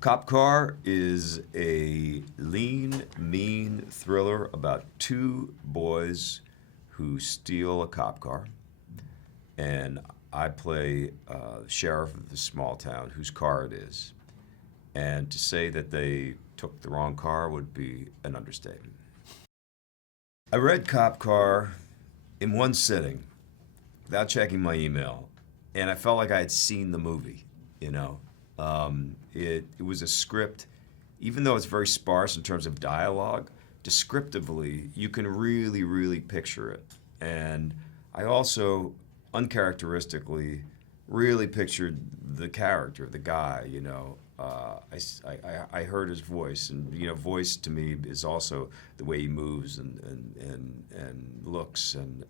Cop Car is a lean, mean thriller about two boys who steal a cop car. And I play sheriff of the small town whose car it is. And to say that they took the wrong car would be an understatement. I read Cop Car in one sitting without checking my email, and I felt like I had seen the movie, you know. It was a script, even though it's very sparse in terms of dialogue, descriptively, you can really, really picture it. And I also, uncharacteristically, really pictured the character, the guy, you know. I heard his voice, and you know, voice to me is also the way he moves and looks and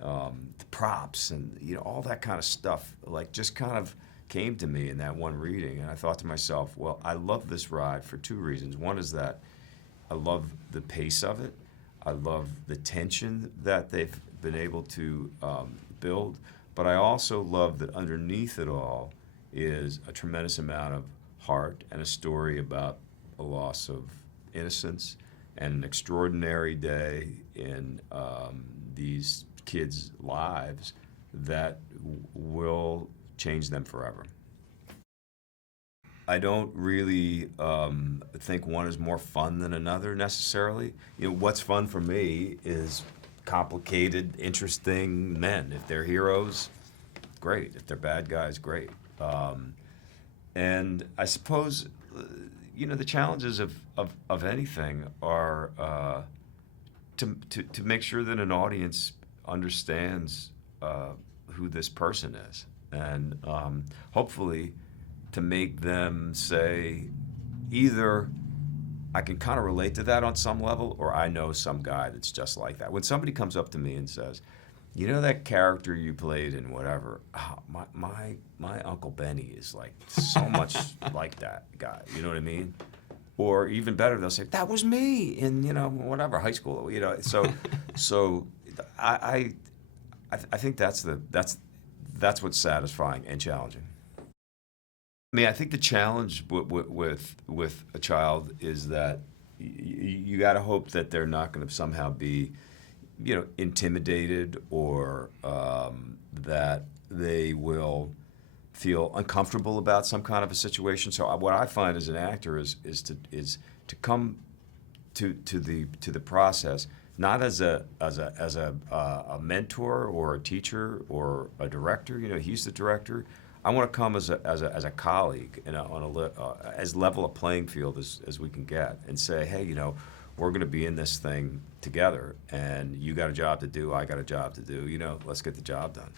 the props and you know all that kind of stuff. Like just kind of came to me in that one reading, and I thought to myself, well, I love this ride for two reasons. One is that I love the pace of it. I love the tension that they've been able to build, but I also love that underneath it all is a tremendous amount of heart and a story about a loss of innocence and an extraordinary day in these kids' lives that will change them forever. I don't really think one is more fun than another necessarily. You know, what's fun for me is complicated, interesting men. If they're heroes, great. If they're bad guys, great. And I suppose, you know, the challenges of anything are to make sure that an audience understands who this person is, and hopefully to make them say either I can kind of relate to that on some level, or I know some guy that's just like that. When somebody comes up to me and says, you know that character you played in whatever, oh, my Uncle Benny is like so much like that guy, you know what I mean? Or even better, they'll say, that was me in, you know, whatever, high school, you know. So I think that's what's satisfying and challenging. I mean, I think the challenge with a child is that you got to hope that they're not going to somehow be, you know, intimidated or that they will feel uncomfortable about some kind of a situation. So what I find as an actor is to come to the process not as a mentor or a teacher or a director. You know, he's the director. I want to come as a colleague, you know, on as level a playing field as we can get, and say, hey, you know, we're going to be in this thing together, and you got a job to do, I got a job to do. You know, let's get the job done.